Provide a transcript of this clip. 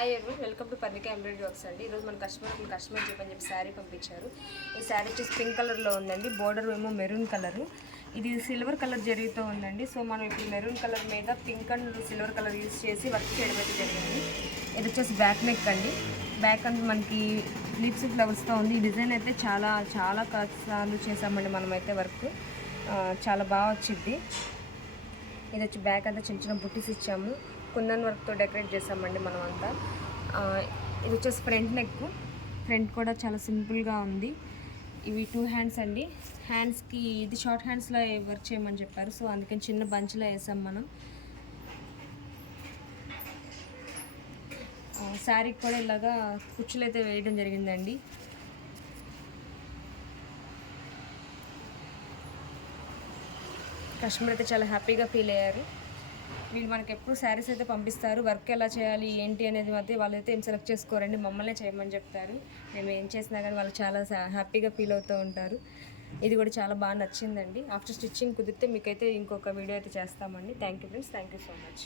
Hi ఎవరు welcome to Parnika embroidery works అండి. ఈరోజు మన కస్టమర్ చెప్పని చెప్పి శారీ పంపించారు. ఈ శారీ వచ్చేసి పింక్ కలర్లో ఉందండి. బోర్డర్ ఏమో మెరూన్ కలరు, ఇది సిల్వర్ కలర్ జరీతో ఉందండి. సో మనం ఇప్పుడు మెరూన్ కలర్ మీద pink and silver colour use చేసి వర్క్ చేయడం అయితే జరిగింది. ఇది వచ్చేసి బ్యాక్ నెక్ అండి. బ్యాక్ అండ్ మనకి లీవ్స్ ఫ్లవర్స్తో ఉంది. ఈ డిజైన్ అయితే చాలా సార్లు చేసామండి మనమైతే వర్క్. చాలా బాగా వచ్చింది. ఇది వచ్చి బ్యాక్ అంతా చిన్న చిన్న బుట్టీస్ ఇచ్చాము. కుందన్ వర్క్తో డెకరేట్ చేసామండి మనం అంతా. ఇది వచ్చేసి ఫ్రంట్ నెక్. ఫ్రంట్ కూడా చాలా సింపుల్గా ఉంది. ఇవి 2 హ్యాండ్స్ అండి. హ్యాండ్స్కి ఇది షార్ట్ హ్యాండ్స్లో వర్క్ చేయమని చెప్పారు. సో అందుకని చిన్న బంచ్లో వేసాం మనం. శారీకి కూడా ఇలాగా కుచ్చులు అయితే వేయడం జరిగిందండి. కస్టమర్ అయితే చాలా హ్యాపీగా ఫీల్ అయ్యారు. వీళ్ళు మనకి ఎప్పుడు శారీస్ అయితే పంపిస్తారు. వర్క్ ఎలా చేయాలి ఏంటి అనేది అయితే వాళ్ళైతే ఏం సెలెక్ట్ చేసుకోరండి, మమ్మల్నే చేయమని చెప్తారు. మేము ఏం చేసినా కానీ వాళ్ళు చాలా హ్యాపీగా ఫీల్ అవుతూ ఉంటారు. ఇది కూడా చాలా బాగా నచ్చిందండి. ఆఫ్టర్ స్టిచ్చింగ్ కుదిరితే మీకైతే ఇంకొక వీడియో అయితే చేస్తామండి. Thank you friends, thank you so much.